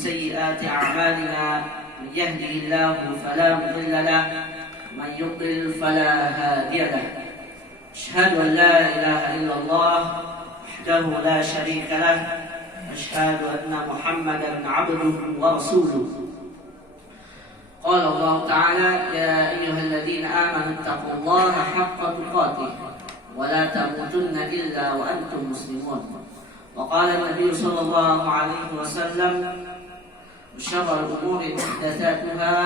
سيئات أعمالنا من يهده الله فلا مضل له ومن يضلل فلا هادي له أشهد أن لا إله إلا الله وحده لا شريك له أشهد أن محمدا عبده ورسوله قال الله تعالى يا أيها الذين آمنوا اتقوا الله حق تقاته ولا تموتن إلا وأنتم مسلمون وقال النبي صلى الله عليه وسلم شر الأمور محدثاتها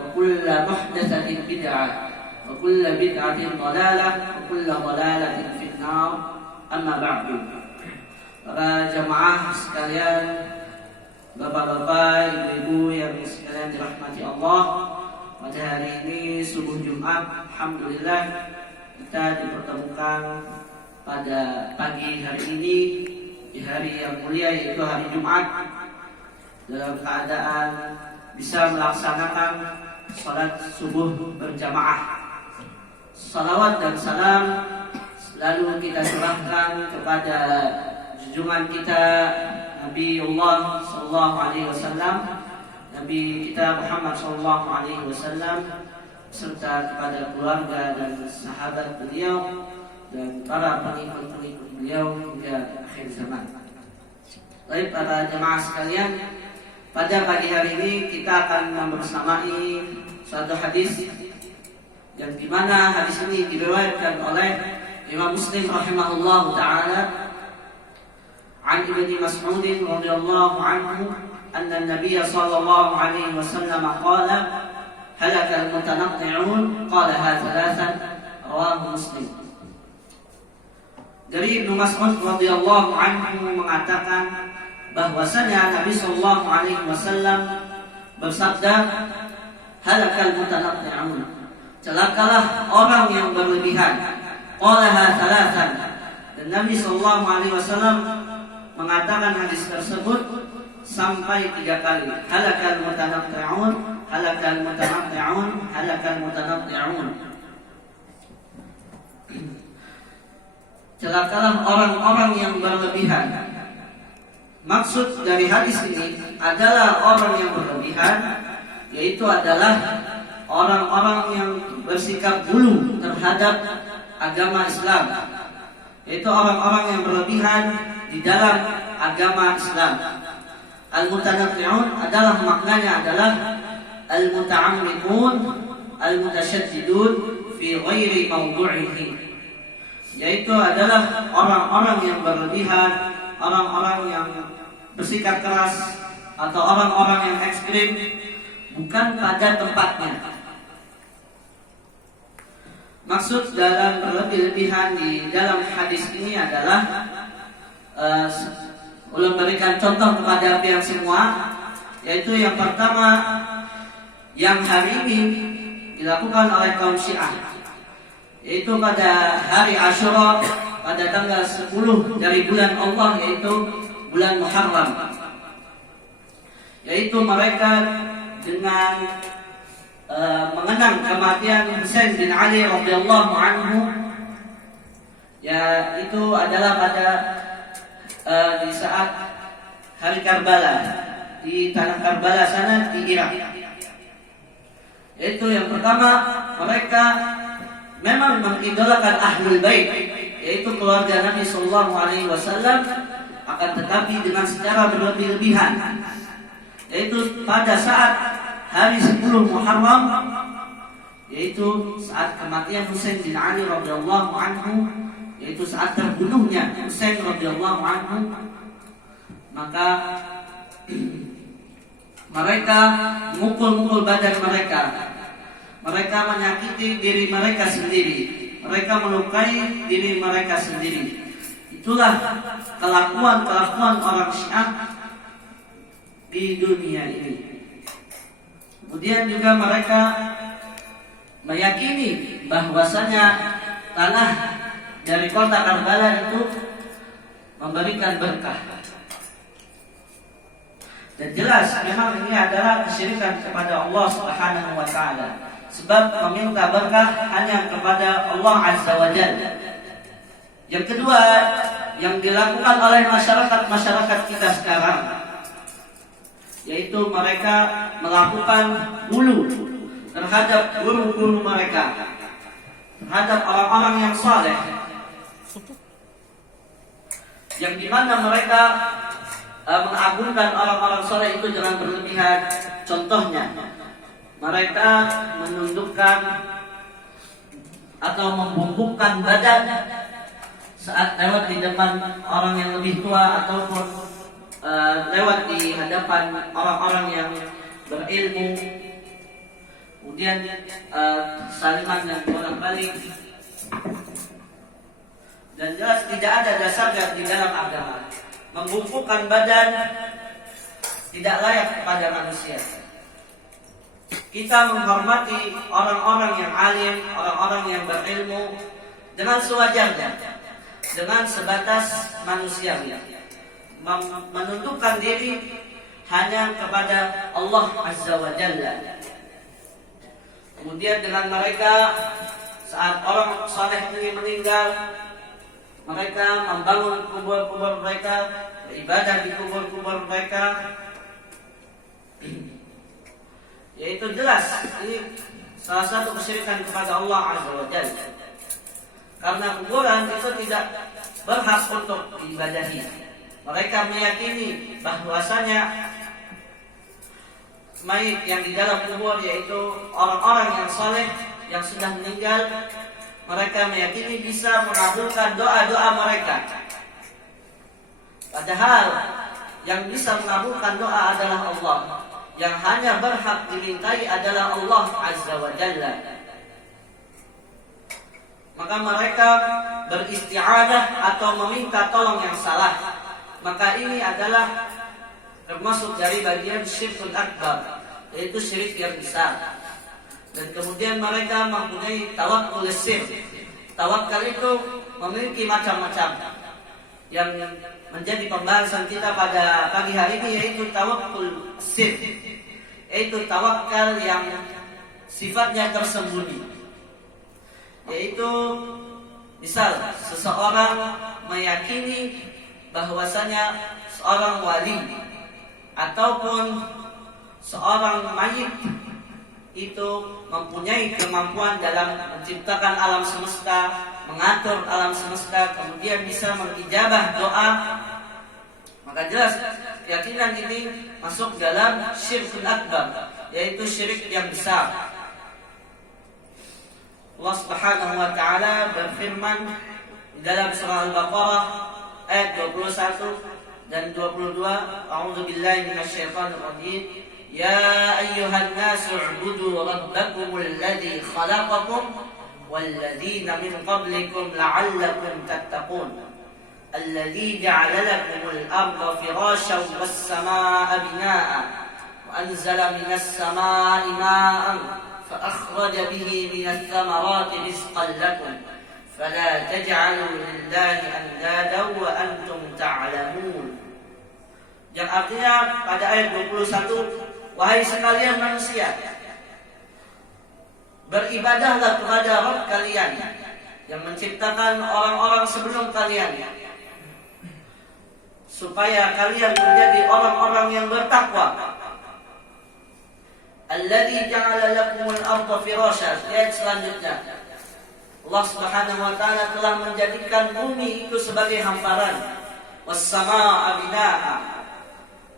وكل محدثة بدعة وكل بدعة ضلالة وكل ضلالة في النار أما بعد. Para jamaah sekalian, bapak-bapak, ibu-ibu yang sekalian dirahmati Allah, pada hari ini subuh Jumat, alhamdulillah kita dipertemukan pada pagi hari ini di hari yang mulia yaitu hari Jumat dalam keadaan bisa melaksanakan salat subuh berjamaah. Salawat dan salam selalu kita serahkan kepada junjungan kita Nabiullah sallallahu alaihi wasallam, Nabi kita Muhammad sallallahu alaihi wasallam, serta kepada keluarga dan sahabat beliau dan para pengikut-pengikut beliau hingga akhir zaman. Baik para jemaah sekalian, pada pagi hari ini kita akan membersamai suatu hadis yang dimana hadis ini diriwayatkan oleh Imam Muslim rahimahullahu taala عن ابن مسعود رضي الله عنه أن النبي صلى الله عليه وسلم قال هلك المتنطعون قالها ثلاثا رواه مسلم. Dari Ibnu Mas'ud radhiyallahu anhu mengatakan bahwasanya Nabi sallallahu alaihi wasallam bersabda, halakal mutanatti'un, celakalah orang yang berlebihan. Qalaha thalathan, dan Nabi sallallahu alaihi wasallam mengatakan hadis tersebut sampai 3 kali. Halakal mutanatti'un, halakal mutanatti'un, halakal mutanatti'un. Celakalah orang-orang yang berlebihan. Maksud dari hadis ini adalah orang yang berlebihan, yaitu adalah orang-orang yang bersikap gulu terhadap agama Islam, yaitu orang-orang yang berlebihan di dalam agama Islam. Al-mutanatti'un adalah maknanya adalah al-muta'ammiqun al-mutasyaddidun fi ghairi mawdu'ihi, yaitu adalah orang-orang yang berlebihan, orang-orang yang bersikap keras atau orang-orang yang ekstrim bukan pada tempatnya. Maksud dalam berlebih-lebihan di dalam hadis ini adalah ulun berikan contoh kepada pihak semua, yaitu yang pertama yang hari ini dilakukan oleh kaum Syiah, yaitu pada hari Asyura pada tanggal 10 dari bulan Allah, yaitu bulan Muharram, yaitu mereka dengan mengenang kematian Husain bin Ali radhiyallahu anhu, ya itu adalah pada di saat hari Karbala, di tanah Karbala sana di Irak. Yaitu yang pertama, mereka memang mengidolakan Ahlul Bait, yaitu keluarga Nabi sallallahu alaihi wasallam, akan tetapi dengan secara berlebih-lebihan, yaitu pada saat hari 10 Muharram, yaitu saat kematian Husain bin Ali radhiyallahu anhu, yaitu saat terbunuhnya Husain radhiyallahu anhu, maka mereka mukul-mukul badan mereka, mereka menyakiti diri mereka sendiri, mereka melukai diri mereka sendiri. Itulah kelakuan orang Syiah di dunia ini. Kemudian juga mereka meyakini bahwasanya tanah dari kota Karbala itu memberikan berkah. Dan jelas memang ini adalah kesyirikan kepada Allah Subhanahu wa taala. Sebab meminta berkah hanya kepada Allah Azza wa Jalla. Yang kedua, yang dilakukan oleh masyarakat kita sekarang, yaitu mereka melakukan hulu terhadap guru-guru mereka, terhadap orang-orang yang saleh, yang dimana mereka mengagungkan orang-orang saleh itu dengan berlebihan. Contohnya, mereka menundukkan atau membungkukkan badan saat lewat di depan orang yang lebih tua ataupun lewat di hadapan orang-orang yang berilmu. Kemudian saliman yang bolak-balik, dan jelas tidak ada dasarnya di dalam agama. Membungkukkan badan tidak layak kepada manusia. Kita menghormati orang-orang yang alim, orang-orang yang berilmu dengan sewajarnya, dengan sebatas manusia. Menundukkan diri hanya kepada Allah Azza wa Jalla. Kemudian dengan mereka, saat orang saleh ini meninggal, mereka membangun kubur-kubur mereka, beribadah di kubur-kubur mereka. Yaitu jelas ini salah satu kesyirikan kepada Allah Azza wa Jalla. Karena kuburan itu tidak berhak untuk diibadahi. Mereka meyakini bahwasanya mayit yang di dalam kubur, yaitu orang-orang yang saleh yang sudah meninggal, mereka meyakini bisa mengabulkan doa-doa mereka. Padahal yang bisa mengabulkan doa adalah Allah. Yang hanya berhak dimintai adalah Allah Azza wa Jalla. Maka mereka beristi'adah atau meminta tolong yang salah. Maka ini adalah termasuk dari bagian syirkul akbar, yaitu syirik yang besar. Dan kemudian mereka mempunyai tawakkul sir. Tawakal itu memiliki macam-macam. Yang menjadi pembahasan kita pada pagi hari ini yaitu tawakkul sir, yaitu tawakal yang sifatnya tersembunyi. Yaitu misal seseorang meyakini bahwasanya seorang wali ataupun seorang mayit itu mempunyai kemampuan dalam menciptakan alam semesta, mengatur alam semesta, kemudian bisa mengijabah doa. Maka jelas keyakinan ini masuk dalam syirkul akbar, yaitu syirik yang besar. Allah Subhanahu wa taala berfirman di dalam surah Al-Baqarah ayat 21 dan 22, A'udzubillahi minasyaitonir rajim. Ya ayyuhan nasu u'budu rabbakumul ladzi khalaqakum walladzina min qablikum la'allakum tattaqun. Alladzi ja'ala lakumul arda firasyan was samaa'a binaa'a wa anzala minas samaa'i maa'an fa akhraja bihi minats thamarati rizqan lakum fala taj'alu lillahi andadan wa antum ta'lamun. Yang artinya pada ayat 21, wahai sekalian manusia, beribadahlah kepada Rabb kalian yang menciptakan orang-orang sebelum kalian, supaya kalian menjadi orang-orang yang bertakwa. Alladzi ja'ala lakumul arda firasyan. Ayat selanjutnya, Allah Subhanahu wa taala telah menjadikan bumi itu sebagai hamparan, was samaa'a binaa'a,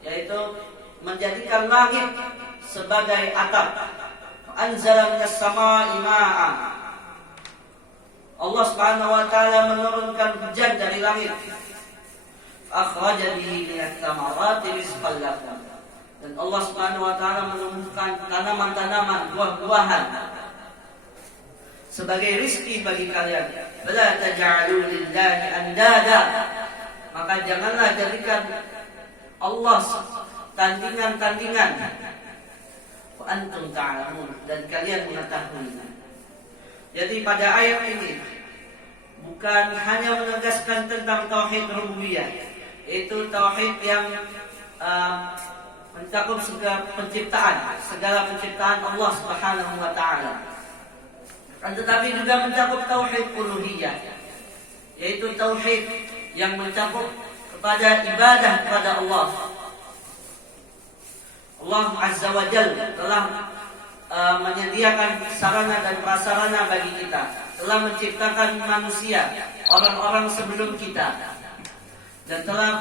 yaitu menjadikan langit sebagai atap. Anzala minas samaa'i maa'an. Allah Subhanahu wa taala menurunkan hujan dari langit. Akhraja bihi minats thamarati rizqan lakum. Dan Allah Subhanahu wa taala menumbuhkan tanaman-tanaman, buah-buahan sebagai rizki bagi kalian. Fala taj'alu lillahi andada. Maka janganlah jadikan Allah tandingan-tandingan. Wa antum ta'lamun, dan kalian mengetahui. Jadi pada ayat ini bukan hanya menegaskan tentang tauhid rububiyah, yaitu tauhid yang mencakup segala penciptaan Allah Subhanahu wa taala. Tetapi juga mencakup tauhid uluhiyah, yaitu tauhid yang mencakup kepada ibadah kepada Allah. Allah Azza wa Jalla telah menyediakan sarana dan prasarana bagi kita, telah menciptakan manusia, orang-orang sebelum kita, dan telah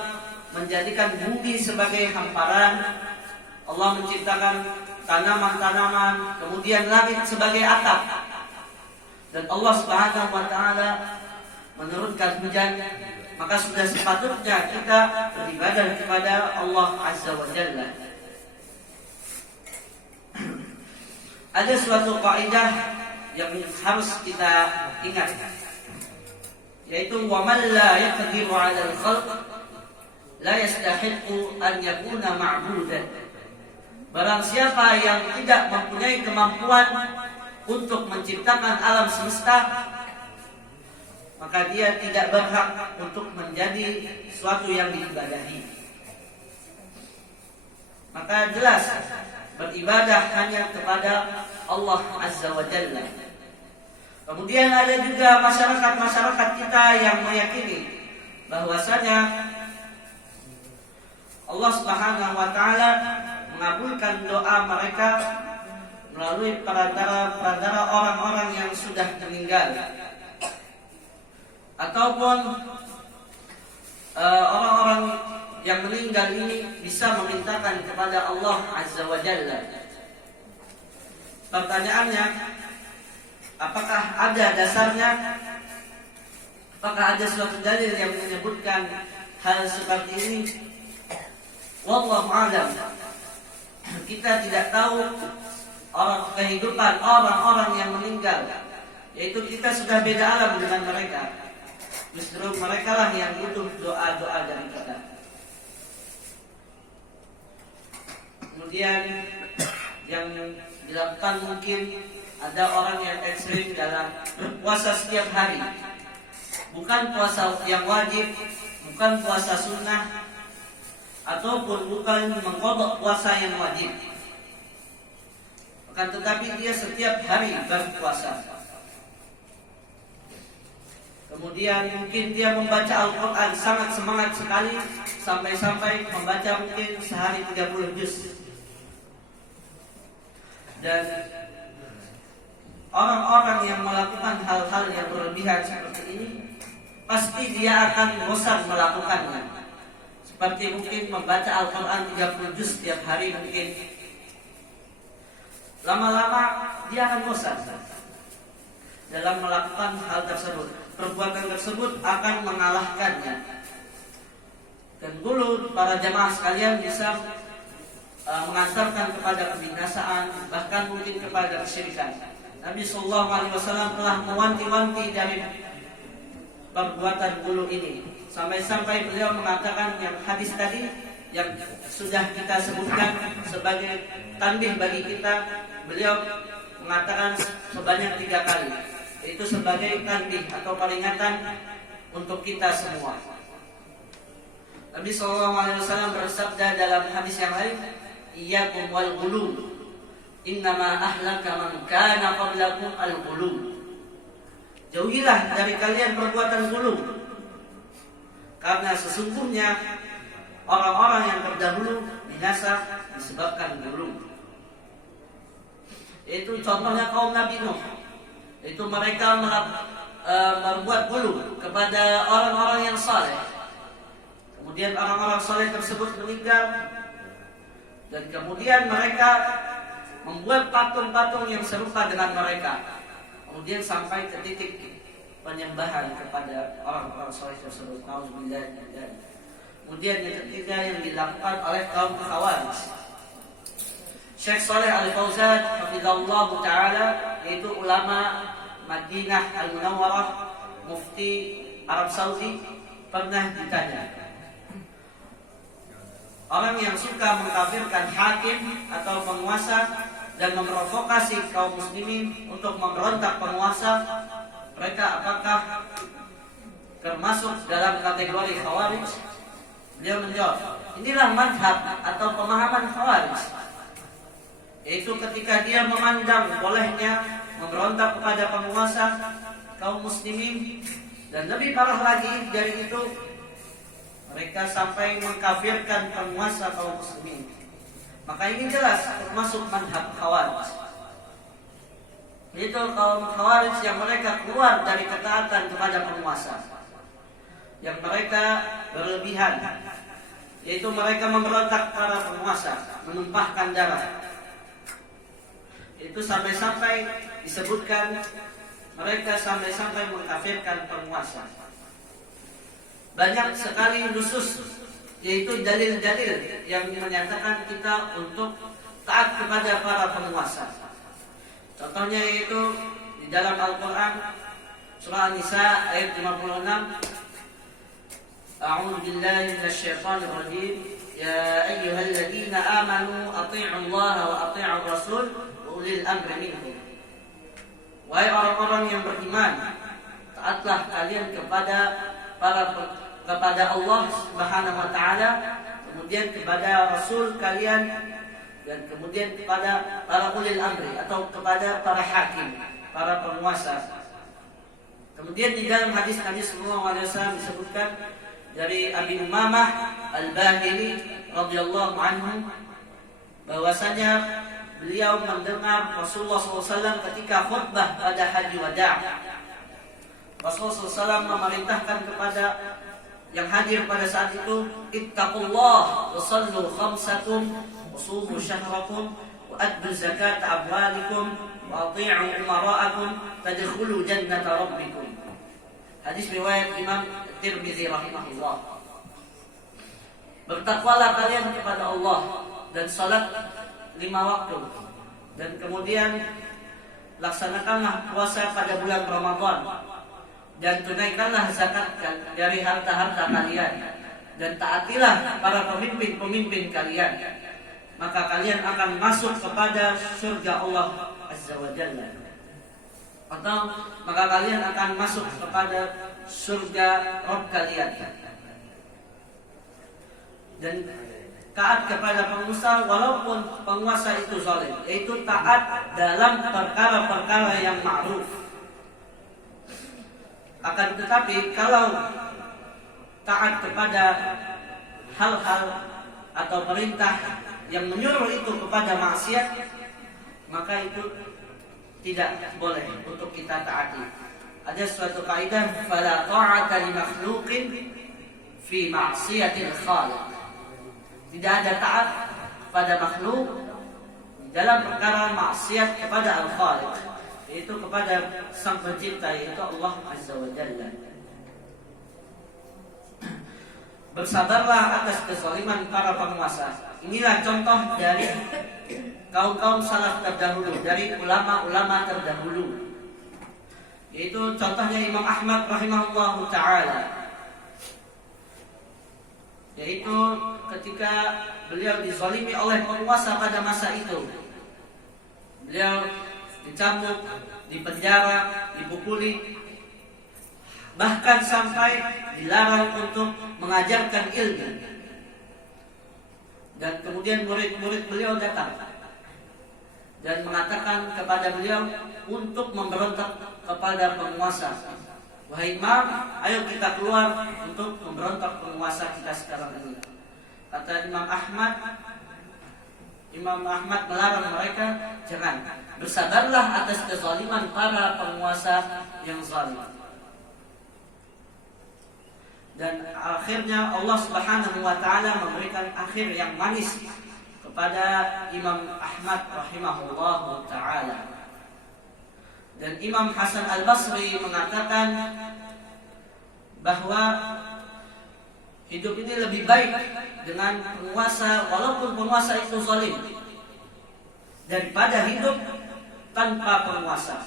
menjadikan bumi sebagai hamparan. Allah menciptakan tanaman-tanaman, kemudian langit sebagai atap, dan Allah Subhanahu wa Ta'ala menurunkan hujan. Maka sudah sepatutnya kita beribadah kepada Allah Azza wa Jalla. Ada suatu kaidah yang harus kita ingat, yaitu wa man la yaqdiru 'ala al-khalq la yastahiqu an yakuna ma'budan. Barang siapa yang tidak mempunyai kemampuan untuk menciptakan alam semesta, maka dia tidak berhak untuk menjadi suatu yang diibadahi. Maka jelas beribadah hanya kepada Allah Azza wa Jalla. Kemudian ada juga masyarakat kita yang meyakini bahwasanya Allah Subhanahu wa Ta'ala mengabulkan doa mereka melalui perantara orang-orang yang sudah meninggal, ataupun orang-orang yang meninggal ini bisa memintakan kepada Allah Azza wa Jalla. Pertanyaannya, apakah ada dasarnya? Apakah ada suatu dalil yang menyebutkan hal seperti ini? Wallahu a'lam. Kita tidak tahu kehidupan orang-orang yang meninggal, yaitu kita sudah beda alam dengan mereka. Justru mereka lah yang butuh doa-doa dari kita. Kemudian yang dilakukan mungkin ada orang yang ekstrim dalam berpuasa setiap hari, bukan puasa yang wajib, bukan puasa sunnah, ataupun bukan mengqadha puasa yang wajib, akan tetapi dia setiap hari berpuasa. Kemudian mungkin dia membaca Al-Quran sangat semangat sekali, sampai-sampai membaca mungkin sehari 30 juz. Dan orang-orang yang melakukan hal-hal yang berlebihan seperti ini, pasti dia akan bosan melakukannya. Seperti mungkin membaca Al-Quran 30 juz setiap hari mungkin. Lama-lama dia akan bosan dalam melakukan hal tersebut. Perbuatan tersebut akan mengalahkannya. Dan dulu para jamaah sekalian bisa mengantarkan kepada kebinasaan, bahkan mungkin kepada kesyirikan. Nabi Sallallahu Alaihi Wasallam telah mewanti-wanti dari perbuatan dulu ini, sampai-sampai beliau mengatakan yang hadis tadi yang sudah kita sebutkan sebagai tanbih bagi kita. Beliau mengatakan sebanyak 3 kali. Itu sebagai tanbih atau peringatan untuk kita semua. Nabi SAW bersabda dalam hadis yang lain, "Iyyakum wal ghulu, innama ahlaka man kana qablakum al ghulu." Jauhilah dari kalian perbuatan ghulu, karena sesungguhnya orang-orang yang terdahulu binasa disebabkan ghulu. Itu contohnya kaum Nabi Nuh. Itu mereka berbuat ghulu kepada orang-orang yang saleh. Kemudian orang-orang saleh tersebut meninggal, dan kemudian mereka membuat patung-patung yang serupa dengan mereka. Kemudian sampai ke titik penyembahan kepada orang-orang saleh tersebut. Kemudian yang ketiga yang dilakukan oleh kaum Khawarij. Syekh Shalih Al-Fauzan hafizallahu taala, yaitu ulama Madinah Al-Munawwarah, mufti Arab Saudi, pernah ditanya, orang yang suka mengkafirkan hakim atau penguasa dan memprovokasi kaum muslimin untuk memberontak penguasa, mereka apakah termasuk dalam kategori Khawarij? Beliau menjawab, inilah madhab atau pemahaman Khawarij, yaitu ketika dia memandang bolehnya memberontak kepada penguasa kaum muslimin, dan lebih parah lagi dari itu, mereka sampai mengkafirkan penguasa kaum muslimin. Maka ini jelas termasuk manhaj Khawarij. Itu kaum Khawarij yang mereka keluar dari ketaatan kepada penguasa, yang mereka berlebihan, yaitu mereka memberontak para penguasa, menumpahkan darah. Itu sampai-sampai disebutkan mereka sampai-sampai mengkafirkan penguasa. Banyak sekali nusus, yaitu dalil-dalil yang menyatakan kita untuk taat kepada para penguasa. Contohnya yaitu di dalam Al-Quran surah An-Nisa ayat 56. A'udzu billahi minasyaitonir rajim. Ya ayyuhalladzina amanu athi'u Allah wa athi'ur rasul wa ulil amri minkum. Wahai orang-orang yang beriman, taatlah kalian kepada Allah Subhanahu wa taala, kemudian kepada rasul kalian, dan kemudian kepada para ulil amri atau kepada para hakim, para penguasa. Kemudian di dalam hadis Nabi sallallahu alaihi wasallam disebutkan dari Abi Umamah Al-Bahili radhiyallahu anhu bahwasanya beliau mendengar Rasulullah SAW ketika khutbah pada Haji Wada'. Rasulullah SAW memerintahkan kepada yang hadir pada saat itu, ittaqullah wa sallu khamsakum wa sumu syahrakum wa addu zakat amwalikum wa ati'u umara'akum tadkhulu jannata rabbikum. Hadis riwayat Imam Tirmidzi rahimahullah. Bertakwalah kalian kepada Allah dan salat 5 waktu, dan kemudian laksanakanlah puasa pada bulan Ramadan, dan tunaikanlah zakat dari harta-harta kalian, dan taatilah para pemimpin-pemimpin kalian, maka kalian akan masuk kepada surga Allah Azza wa Jalla, atau maka kalian akan masuk kepada surga Rabb kalian. Dan taat kepada penguasa walaupun penguasa itu zalim, yaitu taat dalam perkara-perkara yang ma'ruf. Akan tetapi kalau taat kepada hal-hal atau perintah yang menyuruh itu kepada maksiat, maka itu tidak boleh untuk kita taati. Ada suatu kaidah, fala ta'ata li makhluqin fi ma'siyatil khaliq. Tidak ada taat pada makhluk dalam perkara maksiat kepada Al-Khaliq, yaitu kepada Sang Pencipta, yaitu Allah Azza wa Jalla. Bersabarlah atas kezaliman para penguasa. Inilah contoh dari kaum-kaum salaf terdahulu, dari ulama-ulama terdahulu. Yaitu contohnya Imam Ahmad rahimahullahu ta'ala, yaitu ketika beliau dizalimi oleh penguasa pada masa itu. Beliau dicambuk, dipenjara, dipukuli, bahkan sampai dilarang untuk mengajarkan ilmu. Dan kemudian murid-murid beliau datang dan mengatakan kepada beliau untuk memberontak kepada penguasa. Wahai imam, ayo kita keluar untuk memberontak penguasa kita sekarang ini. Kata Imam Ahmad melarang mereka, jangan, bersabarlah atas kezaliman para penguasa yang zalim. Dan akhirnya Allah Subhanahu wa taala memberikan akhir yang manis kepada Imam Ahmad rahimahullahu taala. Dan Imam Hasan Al-Basri mengatakan bahwa hidup ini lebih baik dengan penguasa walaupun penguasa itu zalim, daripada hidup tanpa penguasa.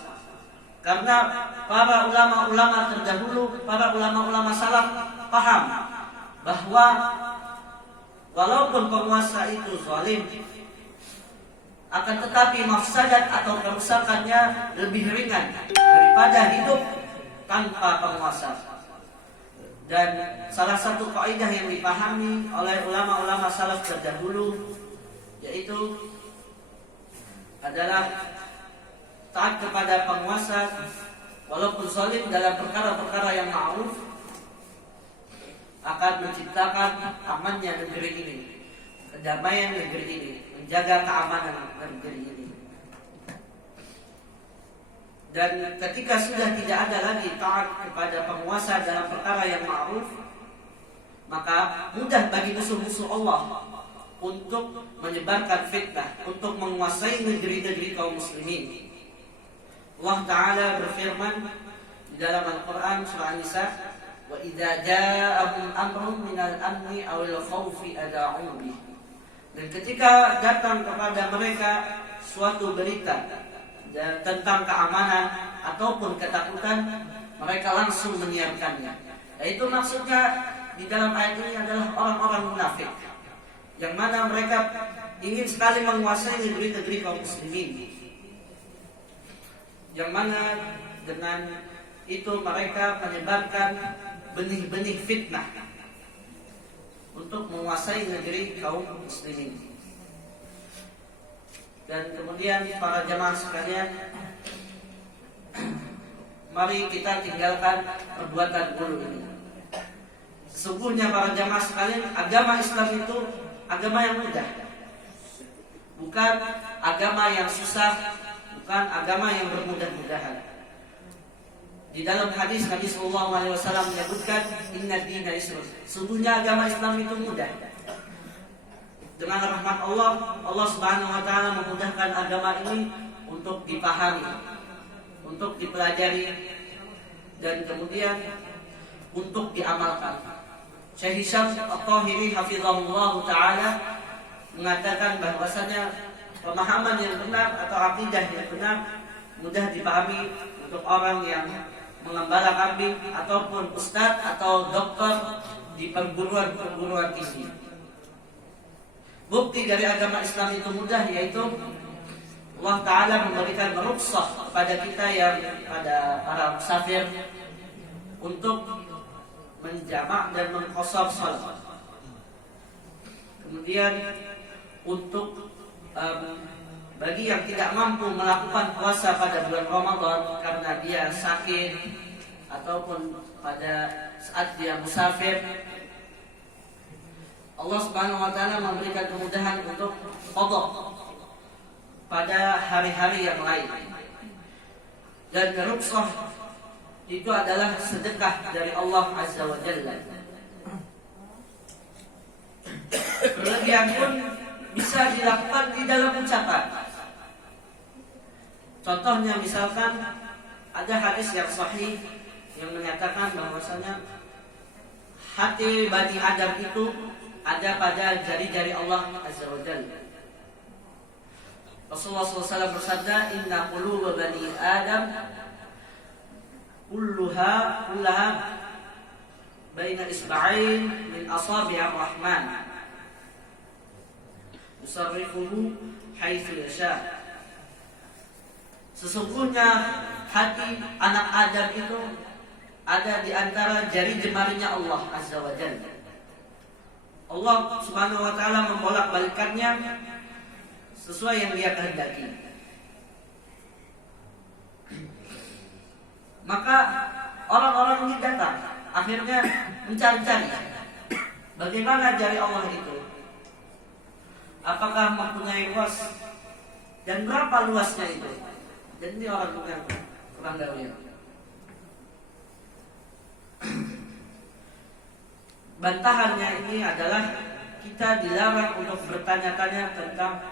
Karena para ulama-ulama terdahulu, para ulama-ulama salaf paham bahwa walaupun penguasa itu zalim, akan tetapi mafsadat atau kerusakannya lebih ringan daripada hidup tanpa penguasa. Dan salah satu kaidah yang dipahami oleh ulama-ulama salaf terdahulu yaitu adalah taat kepada penguasa walaupun zalim dalam perkara-perkara yang ma'ruf akan menciptakan amannya negeri ini. kedamaian negeri ini, menjaga keamanan negeri ini. Dan ketika sudah tidak ada lagi taat kepada penguasa dalam perkara yang ma'ruf, maka mudah bagi musuh-musuh Allah untuk menyebarkan fitnah, untuk menguasai negeri-negeri kaum muslimin. Allah Ta'ala berfirman di dalam Al-Quran surah An-Nisa, wa idza ja'ahum amrun minal amni awil khawfi ada'u bih. Dan ketika datang kepada mereka suatu berita tentang keamanan ataupun ketakutan, mereka langsung menyiarkannya. Itu maksudnya di dalam ayat ini adalah orang-orang munafik, yang mana mereka ingin sekali menguasai negeri-negeri kaum muslimin, yang mana dengan itu mereka menyebarkan benih-benih fitnah untuk menguasai negeri kaum muslimin. Dan kemudian para jamaah sekalian, mari kita tinggalkan perbuatan buruk ini. Sesungguhnya para jamaah sekalian, agama Islam itu agama yang mudah, bukan agama yang susah, bukan agama yang bermudah-mudahan. Di dalam hadis Nabi SAW menyebutkan, Inna dina Islam, sesungguhnya agama Islam itu mudah. Dengan rahmat Allah, Allah Subhanahu wa Ta'ala memudahkan agama ini untuk dipahami, untuk dipelajari, dan kemudian untuk diamalkan. Syekh Hisham At-Tahiri hafizahullah Ta'ala mengatakan bahwasanya pemahaman yang benar atau akidah yang benar mudah dipahami untuk orang yang mengembala kambing ataupun ustadz atau dokter di perguruan tinggi. Bukti dari agama Islam itu mudah, yaitu Allah Ta'ala memberikan rukhsah kepada kita yang pada para musafir untuk menjamak dan mengqashar salat. Kemudian untuk bagi yang tidak mampu melakukan puasa pada bulan Ramadan karena dia sakit ataupun pada saat dia musafir, Allah Subhanahu wa Ta'ala memberikan kemudahan untuk qada pada hari-hari yang lain. Dan rukhsah itu adalah sedekah dari Allah Azza wa Jalla. Berlebihan pun bisa dilakukan di dalam ucapan. Contohnya misalkan ada hadis yang sahih yang menyatakan bahwasanya hati Bani Adam itu ada pada jari-jari Allah Azza wa Jalla. Rasulullah SAW bersabda, Inna quluba Bani Adam kullaha baina isba'ain min asabi'ir rahman yusarrifuhu haitsu yasha. Sesungguhnya hati anak Adam itu ada di antara jari jemarinya Allah Azza wa Jalla. Allah Subhanahu wa Ta'ala membolak-balikannya sesuai yang Dia kehendaki. Maka orang-orang ini datang, akhirnya mencari-cari bagaimana jari Allah itu, apakah mempunyai luas dan berapa luasnya itu. Dan ini orang yang kurang tahu ya. Bantahannya ini adalah kita dilarang untuk bertanya-tanya tentang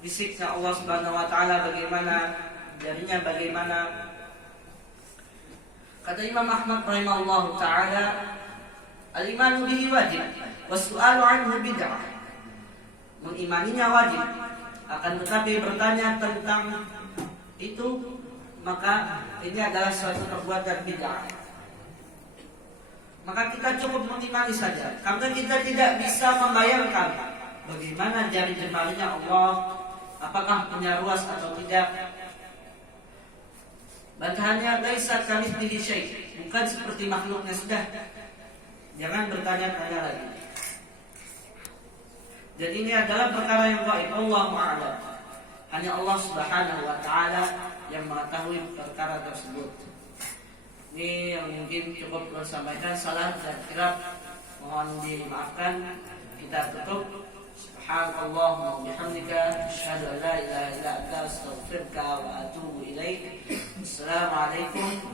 fisiknya Allah Subhanahu wa Ta'ala, bagaimana jarinya, bagaimana. Kata Imam Ahmad rahimahullah ta'ala, al-imanu bihi wajib was-su'alu anhu bid'ah. Mengimaninya wajib, akan tetapi bertanya tentang itu maka ini adalah suatu perbuatan bid'ah. Maka kita cukup mengimani saja, karena kita tidak bisa membayangkan bagaimana jari jemarinya Allah, apakah punya ruas atau tidak. Bantahannya laisa kamitslihi syai', bukan seperti makhluknya. Sudah, jangan bertanya-tanya lagi. Dan ini adalah perkara yang gaib, Allahu a'lam. Hanya Allah Subhanahu wa Ta'ala yang mengetahui perkara tersebut. Ini yang mungkin cukup saya sampaikan. Salah dan khilaf mohon dimaafkan. Kita tutup. Subhanallahumma wa bihamdika asyhadu an la ilaha illa anta astaghfiruka wa atubu ilaik. Assalamualaikum